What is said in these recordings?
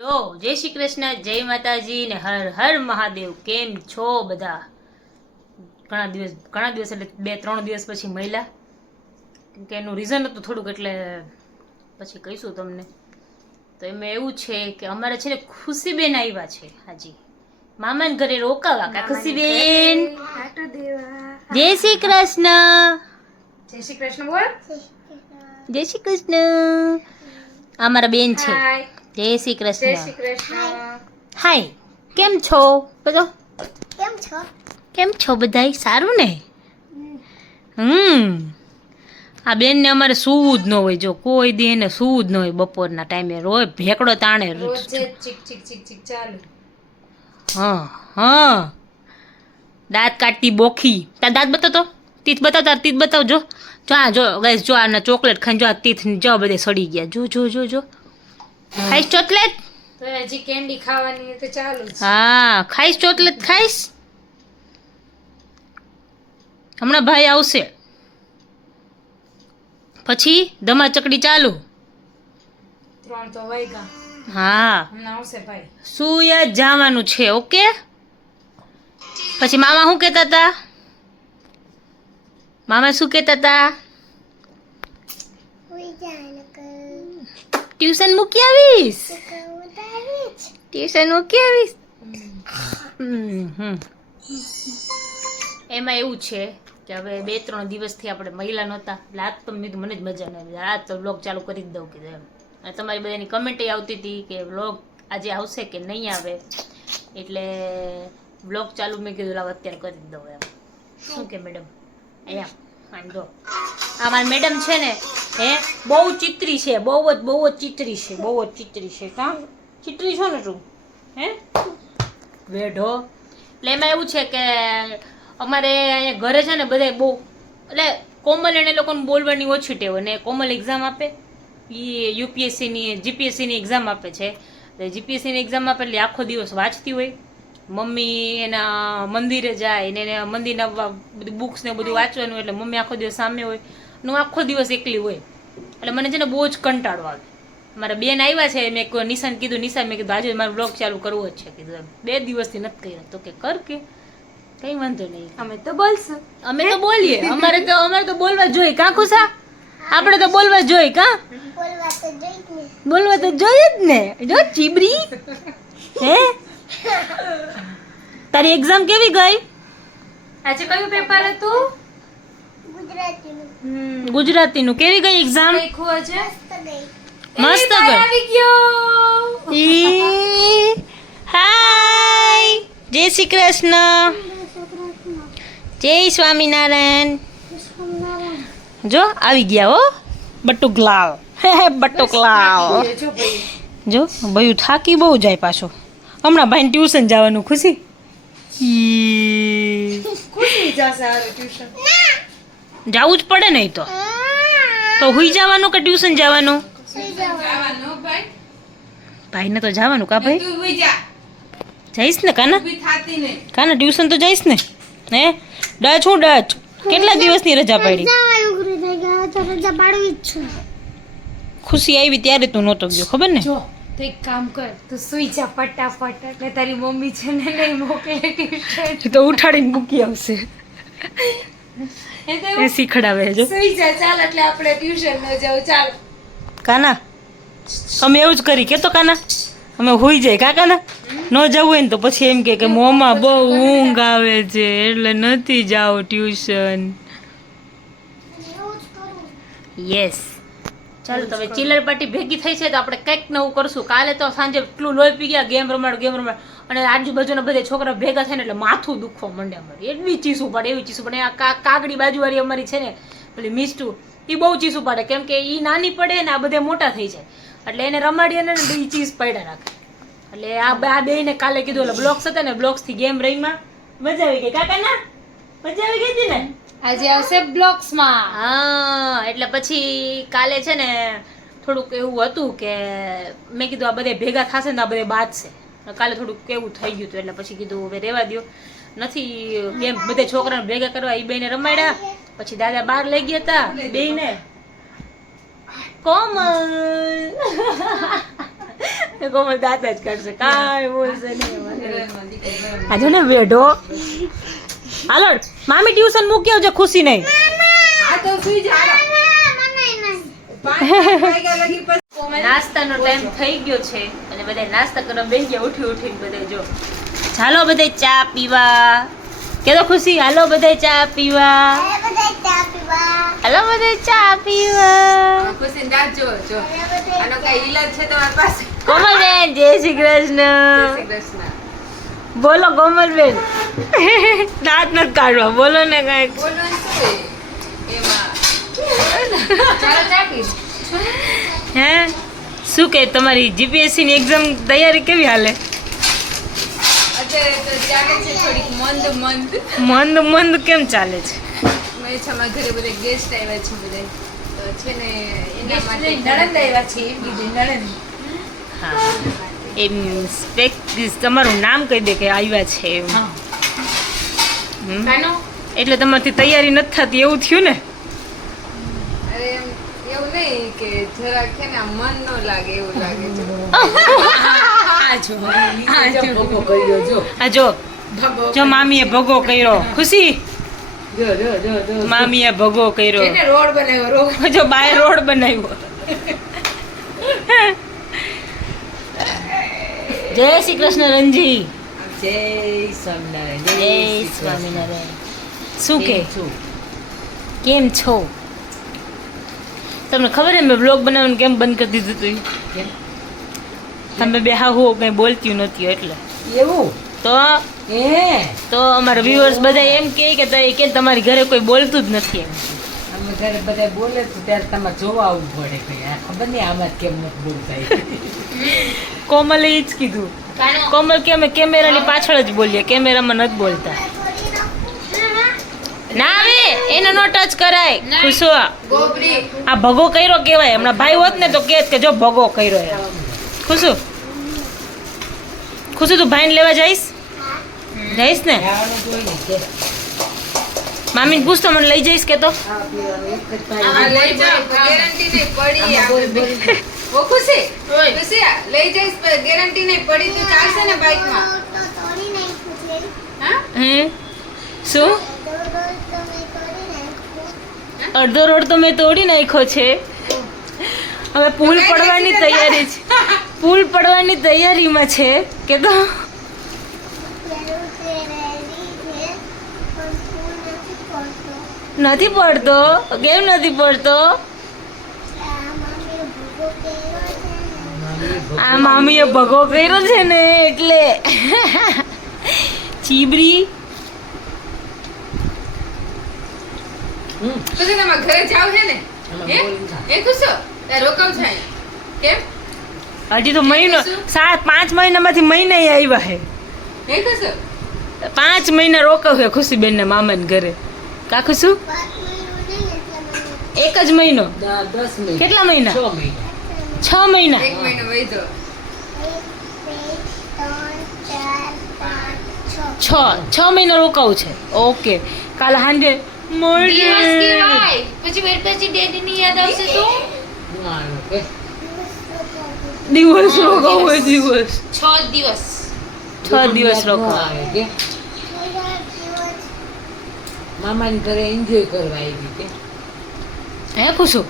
તો જય શ્રી કૃષ્ણ, જય માતાજી ને હર હર મહાદેવ. કેમ છો બધા? ઘણા દિવસ એટલે 2-3 દિવસ પછી મળ્યા. કેમ કે એનું રીઝન હતું થોડુંક, એટલે પછી કહીશું તમને. તો એમાં એવું છે કે અમારે છે ને ખુશીબેન આવ્યા છે હાજી મામાને ઘરે રોકાવા. કા ખુશીબેન? જય શ્રી કૃષ્ણ. જય શ્રી કૃષ્ણ બોલ. જય શ્રી કૃષ્ણ. અમારા બેન છે. જય શ્રી જય કૃષ્ણ. શ્રી કૃષ્ણ. હાય, કેમ છો બધો? કેમ છો બધાય? સારું ને? આ બેનને અમારે સૂવું જ ન હોય, જો કોઈ દી એને સૂવું જ ન હોય બપોરના ટાઈમે. રોજ ભેકડો તાણે. રોજ ચીક ચીક ચીક ચીક ચાલુ. હા, દાંત કાઢતી બોખી. તાર દાંત બતાવતો, તીથ બતાવ, તાર તીથ બતાવ. જો જો આ જો ગાઈસ, જો આના ચોકલેટ ખાઈને જો આ તીથ જો બધે સડી ગયા. જો જો જો જો ખાઈશ ચોકલેટ? તો હજી કેન્ડી ખાવાની તો ચાલુ જ. હા, ખાઈશ ચોકલેટ ખાઈશ? હમણાં ભાઈ આવશે પછી ધમા ચકડી ચાલુ. 3 તો વાગ્યા. હા, હમણાં આવશે ભાઈ. સુઈ જ જવાનું છે. ઓકે, પછી મામા શું કહેતા હતા? મામા શું કહેતા હતા? ટ્યુશન મૂકી આવીશ. ટ્યુશન મૂકી આવીશ. એમાં એવું છે કે હવે 2-3 દિવસથી આપણે મહિલા નહોતા, એટલે આજ તો મેં કીધું મને જ મજા ન આવી, આજ તો બ્લોગ ચાલુ કરી જ દઉં કીધું એમ. અને તમારી બધાની કમેન્ટ આવતી હતી કે બ્લોગ આજે આવશે કે નહીં આવે, એટલે બ્લોગ ચાલુ મેં કીધું લાવ અત્યારે કરી જ દઉં એમ. શું કે મેડમ? અહીંયા આમ જો આ મારી મેડમ છે ને, હે બહુ ચિત્રી છે, બહુ જ ચિત્રી છે, બહુ જ ચિત્રી છે. કાં ચિત્રી છો ને તું? હે વેઢો. એટલે એમાં એવું છે કે અમારે અહીંયા ઘરે છે ને બધા બહુ, એટલે કોમલ એને લોકોને બોલવાની ઓછી ટેવ, અને કોમલ એક્ઝામ આપે, એ યુપીએસસીની જીપીએસસીની એક્ઝામ આપે છે. જીપીએસસીની એક્ઝામ આપે એટલે આખો દિવસ વાંચતી હોય. મમ્મી એના મંદિરે જાય ને એને મંદિરના બધી બુક્સ ને બધું વાંચવાનું, એટલે મમ્મી આખો દિવસ સામે હોય ને હું આખો દિવસ એકલી હોય. એટલે મને છે ને બહુ જ કંટાળો આવે. મારા બેન આવ્યા છે, મેં નિશાન કીધું, નિશાન મેં કીધું આજે મારું બ્લોગ ચાલુ કરવો જ છે કીધું એમ. 2 દિવસથી નથી કર્યો. તો કે કર કે કઈ વાંધો નહીં, અમે તો બોલશું. અમે તો બોલીએ. અમારે તો બોલવા જોઈએ. કાં ખુશા? આપણે તો બોલવા જોઈએ. કાં બોલવા તો જોઈએ જ ને. જો ચીબરી. હે તારી એક્ઝામ કેવી ગઈ? આજે કયું પેપર હતું? ગુજરાતીનું કેવી ગઈ એક્ઝામ? લખ્યું આજે? મસ્ત ભાઈ ગઈ. આવી ગયો. હાય, જય શ્રી કૃષ્ણ. જય સ્વામિનારાયણ. જો આવી ગયા હો બટુકલાલ. બટુકલાલ. જો ભાઈ. જો ભાઈ થાકી બહુ જાય પાછો. હમણાં ભાઈને ટ્યુશન જવાનું. ખુશી ખુશી જશે હારું ટ્યુશન. જવું જ પડે નહીં તો હુઈ જવાનું કે ટ્યુશન જવાનું? જવાનું ભાઈ. ભાઈને તો જવાનું. કા ભાઈ તું ઉઈ જા. જઈશ ને? કાના ઊભી થાતી નહીં. કાના ટ્યુશન તો જઈશ ને? હે ડચ હું ડચ. કેટલા દિવસની રજા પડી? ખુશી આવી ત્યારે તું નહોતો ગયો, ખબર ને? જો તો એક કામ કર, તું સુઈ જા ફટાફટ, એટલે તારી મમ્મી છે ને નહીં મોકલે ટ્યુશન. તો ઉઠાડીને મૂકી આવશે. એ તો એ એવું. શીખડાવે જો. સુઈ જા ચાલ, એટલે આપણે ટ્યુશન ન જાવ. ચાલ કાના અમે એવું જ કરી કેતો કાના, અમે હોઈ જાય. કા કાના ન જવું હોય ને તો પછી એમ કે મોમાં બહુ ઊંઘ આવે છે એટલે નથી જાવ ટ્યુશન. યસ, ચાલો તો હવે ચિલ્લર પાર્ટી ભેગી થઈ છે તો આપણે કંઈક નવું કરશું. કાલે તો સાંજે એટલું લોહી પી ગયા, ગેમ રમાડ, અને આજુબાજુના બધા છોકરા ભેગા થઈને એટલે માથું દુખવા માંડે અમારે. એટલી ચીસું પાડે, એવી ચીસું પડે. આ કાગડી બાજુવાળી અમારી છે ને પેલી મિસ્ટુ, એ બહુ ચીસું પાડે, કેમ કે એ નાની પડે ને આ બધા મોટા થઈ જાય, એટલે એને રમાડીએ ને એ ચીસ પડ્યા રાખે. એટલે આ બેયને કાલે કીધું, એટલે બ્લોક્સ હતા ને, બ્લોક્સથી ગેમ રહીમાં મજા આવી ગઈ. કાકા ના મજા આવી ગઈ હતી ને? આજે આવશે બ્લોક્સમાં. હા, એટલે પછી કાલે છે ને થોડુંક એવું હતું કે મેં કીધું આ બધે ભેગા થશે ને આ બધે બાજશે. કાલે થોડુંક એવું થઈ ગયું હતું, એટલે પછી કીધું હવે રહેવા દો, નથી ગેમ બધે છોકરાને ભેગા કરવા. એ બેને રમાડ્યા, પછી દાદા બહાર લઈ ગયા હતા બેયને. કોમલ કોમલ દાંત જ કાઢશે કાંઈ બોલશે નહીં આ જો ને વેઢો હાલો મામી ટ્યુશન મૂકી આવજો ખુશી નહીં નાસ્તાનો ટાઈમ થઈ ગયો છે અને બધા નાસ્તા કરવા બેસી ગયા ઉઠીને બધા જો ચાલો બધા ચા પીવા કે તો ખુશી હાલો બધા ચા પીવા હાલો બધા ચા પીવા કોમલબેન જય શ્રી કૃષ્ણ બોલો કોમલબેન દાંત નથી કાઢવા બોલો ને કઈક હે શું કે તમારી જીપીએસસી ની એક્ઝામ તૈયારી કેવી હાલે મંદ કેમ ચાલે છે ઘરે બધા ગેસ્ટ આવ્યા છે બધા તો છે ને એના માટે હા એમ તમારું નામ કહી દે કે આવ્યા છે એમ એટલે તમારથી તૈયારી નથી થતી એવું થયું ને અરે એવું નહીં કે જરાક છે ને મન ન લાગે એવું લાગે છે જો મામીએ ભગો કર્યો ખુશી મામીએ ભગો કર્યો રોડ બનાવ્યો જો બાય રોડ બનાવ્યો જય શ્રી કૃષ્ણ રંજી જય સ્વામિનારાયણ જય સ્વામિનારાયણ શું કે કેમ છો તમને ખબર છે મેં બ્લોગ બનાવવાનું કેમ બંધ કરી દીધું હતું તમે બે હા હું કઈ બોલતી નહોતી એટલે એવું તો અમારા વ્યુઅર્સ બધા એમ કહે કે તમારી ઘરે કોઈ બોલતું જ નથી એમ અમે ઘરે બધા બોલે તો ત્યારે તમારે જોવા આવવું પડે કે આ ખબર નહીં આમાં કેમ નથી બોલતા કોમલે એ જ કીધું કોમલ કે અમે કેમેરાની પાછળ જ બોલીએ કેમેરામાં નથી બોલતા ના આવે એને નો ટચ કરાય ખુશો આ ભગો કર્યો કેવાય હમણાં ભાઈ હોત ને તો કે જો ભગો કર્યો એમ ખુશો તું ભાઈને લેવા જઈશ ને મામીને પૂછતો મને લઈ જઈશ કે તો હે શું અડધો રોડ તો મેં તોડી નાખ્યો છે હવે પુલ પડવાની તૈયારી છે પુલ પડવાની તૈયારીમાં છે કે તો નથી પડતો કેમ નથી પડતો આ મામીએ ભગો કર્યો છે ને એટલે ચીબરી ઘરે જાવ છે ને રોકાવ છે કેમ હજી તો મહિનો 5 મહિનામાંથી મહિના આવ્યા હે 5 મહિના રોકાવ છે ખુશીબેન ને મામાને ઘરે કાકુ શું 1 જ મહિનો 10 મહિના કેટલા મહિના 6 મહિના 1 મહિનો વૈધો 6 મહિના રોકાવું છે ઓકે કાલે સાંજે દિવસ રોકાવું દિવસ 6 દિવસ રોકાવું મામાની ઘરે એન્જોય કરવા આવી કે હે ખુશું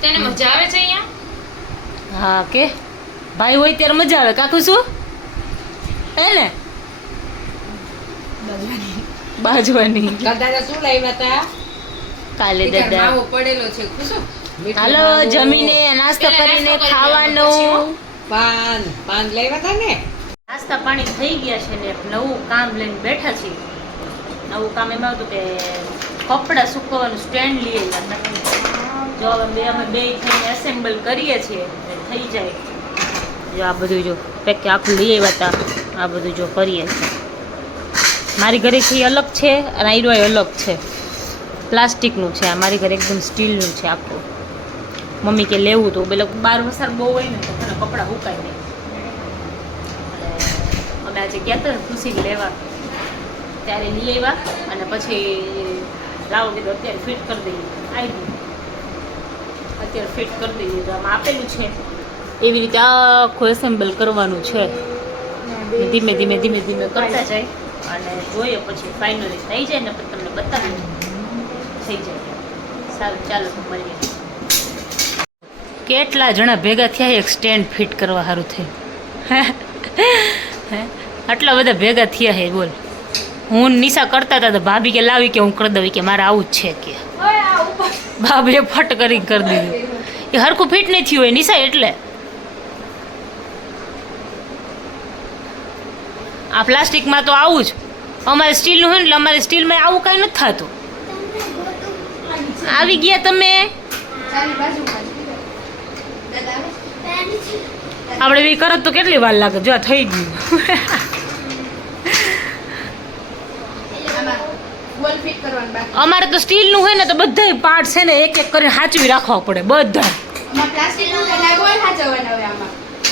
તને મજા આવે છે અહીંયા હા કે ભાઈ હોય ત્યારે મજા આવે કાકુ શું હે ને બાજવાની દાદા શું લાવ્યા હતા કાલે દાદા માવો પડેલો છે ખુશો હાલો જમીને નાસ્તો કરીને ખાવાનું પાન લાવ્યા હતા ને નાસ્તા પાણી થઈ ગયા છે ને નવું કામ લઈને બેઠા છીએ નવું કામ એમાં હતું કે કપડાં સુકવવાનું સ્ટેન્ડ લઈએ જો અમે બે થઈને એસેમ્બલ કરીએ છીએ થઈ જાય જો આ બધું જો પેક આખું લઈ આવ્યા હતા આ બધું જો કરીએ છીએ મારી ઘરેથી અલગ છે અને આયરોય અલગ છે પ્લાસ્ટિકનું છે આ મારી ઘરે એકદમ સ્ટીલનું છે આખું મમ્મી કે લેવું તો પેલા બાર વસાર બહુ હોય ને તો એના કપડાં સુકાય નહીં અમે આજે ગયા હતા ને ખુશી લેવા ત્યારે લઈ આવ્યા અને પછી લાવો કીધું અત્યારે ફિટ કરી દઈએ આવી અત્યારે ફિટ કરી દઈએ તો આમાં આપેલું છે એવી રીતે આખું એસેમ્બલ કરવાનું છે. ધીમે ધીમે ધીમે ધીમે કરતા જાય અને જોઈએ પછી ફાઇનલી થઈ જાય ને પછી તમને બતાવીએ થઈ જાય. સારું ચાલો મળીએ. કેટલા જણા ભેગા થયા એક સ્ટેન્ડ ફિટ કરવા સારું થયું. આટલા બધા ભેગા થયા હે બોલ. હું નિશા કરતા હતા તો ભાભી કે લાવી કે હું કરી દઉં કે મારે આવું જ છે કે ભાભીએ ફટ કરી દીધું. એ હરખું ફિટ નહીં થયું હોય નિશા એટલે. આ પ્લાસ્ટિકમાં તો આવું જ અમારે સ્ટીલનું હોય ને એટલે અમારે સ્ટીલમાં આવું કાંઈ નથી થતું. આવી ગયા તમે. આપણે બી કરત તો કેટલી વાર લાગે જો થઈ ગયું. અમારે તો સ્ટીલનું હોય ને તો બધા પાર્ટ છે ને એક એક કરીને સાચવી રાખવા પડે બધા.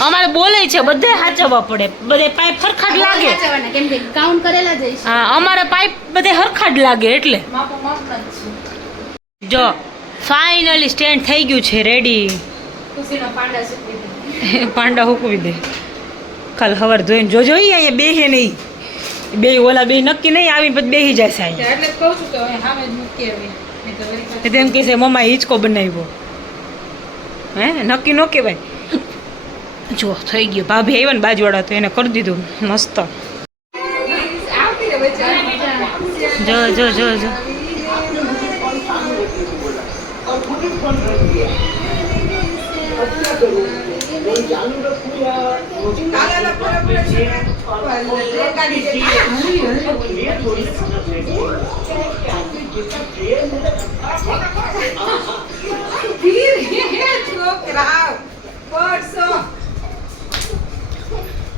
અમારે બોલે છે બધે સાચવવા પડે. બધે પાઇપ હરખાટ લાગે. હા અમારે પાઇપ બધે હરખાટ લાગે એટલે. જો ફાઇનલી સ્ટેન્ડ થઈ ગયું છે રેડી. પાંડા હુકવી દે કાલ સવાર ધોઈને જોજો. અહીંયા બેહે નહીં બે ઓલા બે નક્કી નહીં આવીને પછી બેસી જાય સાહેબ. તેમ કહે છે મમ્મા હિંચકો બનાવ્યો. હે નક્કી ન કહેવાય. જો થઈ ગયું. ભાભી આવ્યા ને બાજુવાળા તો એને કરી દીધું મસ્ત. જો જો જો જો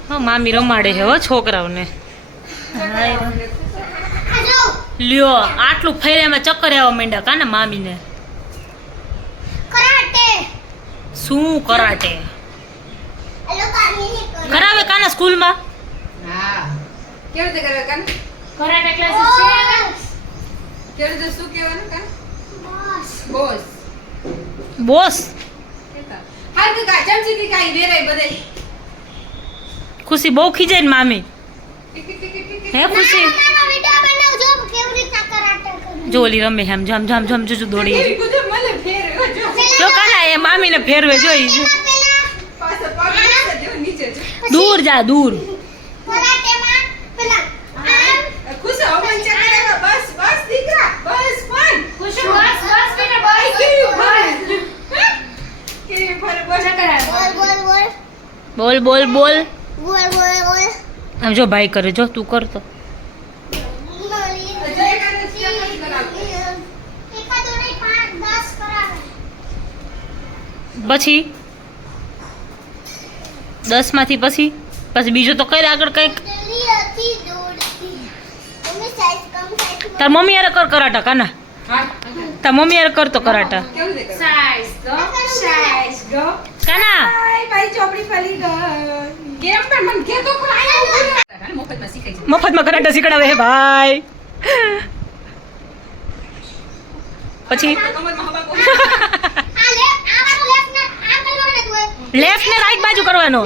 હા મામી રમાડે છે હો છોકરાઓને. લ્યો આટલું ફેર્યામાં ચક્કર આવવા માંડ્યા કાને મામીને. શું કરાટે કરાવે કાના સ્કૂલમાં? હા કેવું તે કરે કાન કરાટે ક્લાસીસ છે. કેવું તે શું કહેવાનું કાન? બોસ બોસ હાલ કે કા ચમચીથી કાઈ વેરાય બધે. ખુશી બહુ ખીજાય ને મામી. હે ખુશી જો ઓલી રમે આમ જમ જમ જમ જુ દોડી જો કાના એ મામીને ફેરવે જોઈ. દૂર જા દૂર. બોલ બોલ બોલ આમ જો ભાઈ કરે જો તું કર તો. પછી 10 માંથી પછી બીજું તો કઈ આગળ કઈક. તાર મમ્મી યાર કર કરાટા કાના. તાર મમ્મી યાર કર તો કરાટા કાના. મફતમાં કરાટા શીખડાવે હે ભાઈ. પછી લેફ્ટ ને રાઈટ બાજુ કરવાનો.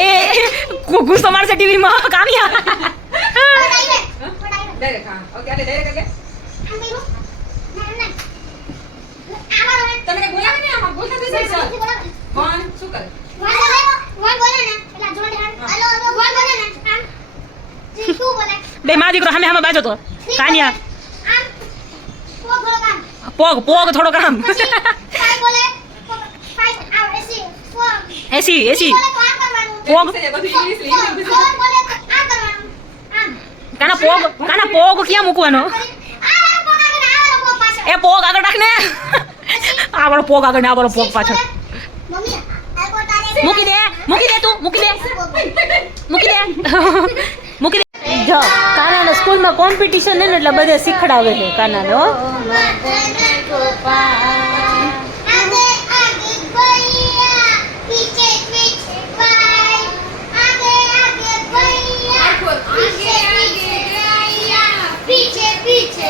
એ ગુસ્સો મારશે ટીવી માં કામિયા. ડાયરેક્ટ હા ઓકે આલે ડાયરેક્ટ એટલે તને બોલાવે ને આમાં બોલતા બેસે સર કોણ શું કરે બે માં દીકરો સામે સામે બાજો તો કાનિયા પોગ થોડો કામ. એસી પોગ કાના પોગ ક્યાં મૂકવાનો? એ પોગ આગળ રાખ ને. આવડો પોગ આગળ ને આવડો પોગ પાછળ મૂકી દે તું મૂકી દે. જો કાનાને સ્કૂલમાં કોમ્પિટિશન ને એટલે બધે શીખડાવે છે કાનાને. હો पीछे पीछे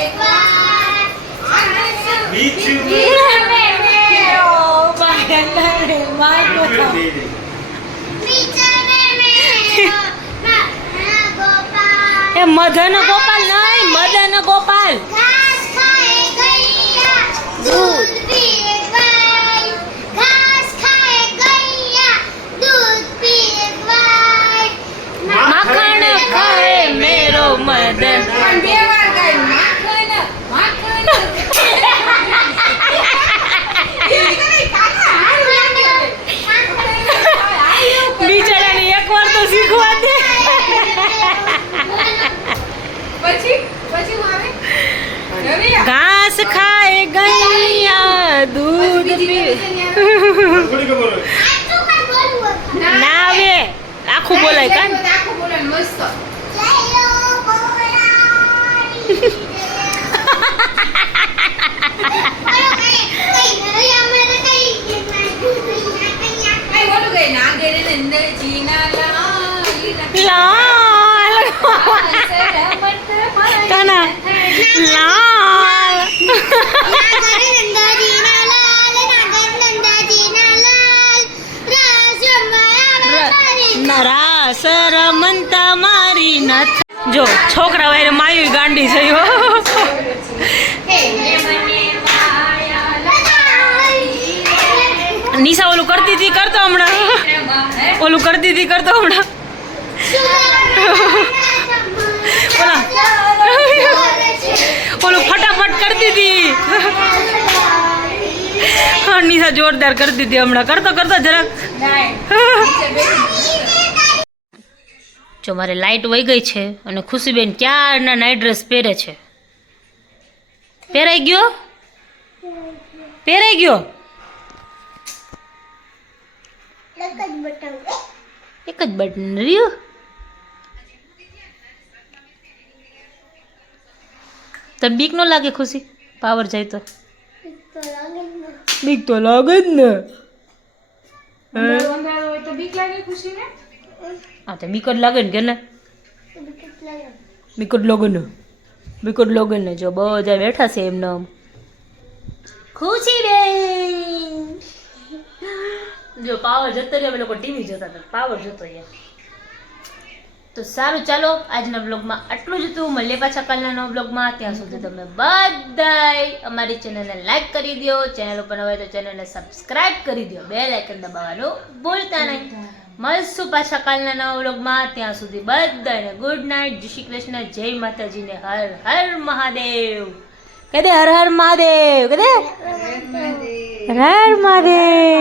મદન ગોપાલ નહીં, મદન ગોપાલ. घास खाए गैया दूध पिए गाय घास खाए गैया दूध पिए गाय માખણ ખાય મેરો મદન. પણ બે વાર ગાય માખણ માખણ બિચારાને એકવાર તો શીખવા દે. પછી પછી હું આવે રવિયા ઘાસ ખાય ગૈયા દૂધ પીએ. आजू का बोलूं ના આવે આખું બોલાય કાન. આખું બોલે મસ્ત जय लो बोलारी बोलो कहीं नरिया मेरे कहीं કઈ બોલું ગઈ નાગર નંદજી ના લાલી લાલ કાના લાલ. नागर नंदाजी ना लाल राज રાસ રમતા મારી નથ. જો છોકરા વાયરે માયું ગાંડી છે હો. નિશા ઓલું કરતી હતી કરતો હમણાં. ઓલું કરતી હતી કરતો હમણાં. ઓલા ઓલું ફટાફટ કરતી હતી. હા નિશા જોરદાર કરતી હતી હમણાં. કરતો કરતો જરાક. જો મારે લાઈટ વહી ગઈ છે અને ખુશીબેન ક્યારના નાઇટ ડ્રેસ પહેરે છે. પહેરાઈ ગયો પહેરાઈ ગયો. એક જ બટન રહ્યું. તને બીક ન લાગે ખુશી? પાવર જાય તો બીક તો લાગે જ ને. અંધારું હોય તો બીક લાગે ખુશીને? હા તો બીક જ લાગે ને કે ને. બીક જ લાગે ને. બીક જ લાગે ને. જો બધા બેઠા છે એમને આમ. ખુશી બેન જો પાવર જતો રહ્યો. અમે લોકો ટીવી જોતા હતા, પાવર જતો રહ્યા. તો સારું ચાલો આજના બ્લોગમાં આટલું જ હતું. મળીએ પાછા કાલના નવા બ્લોગમાં. ત્યાં સુધી તમે બધાય અમારી ચેનલને લાઈક કરી દો. ચેનલ ઉપર હોય તો ચેનલને સબસ્ક્રાઇબ કરી દો. બેલ આઇકન દબાવવાનું ભૂલતા નહીં. મળશું પાછા કાલના નવા બ્લોગમાં. ત્યાં સુધી બધાને ગુડ નાઇટ. જય શ્રી કૃષ્ણ. જય માતાજીને. હર હર મહાદેવ. કહે દે હર હર મહાદેવ. કહે દે હર હર મહાદેવ.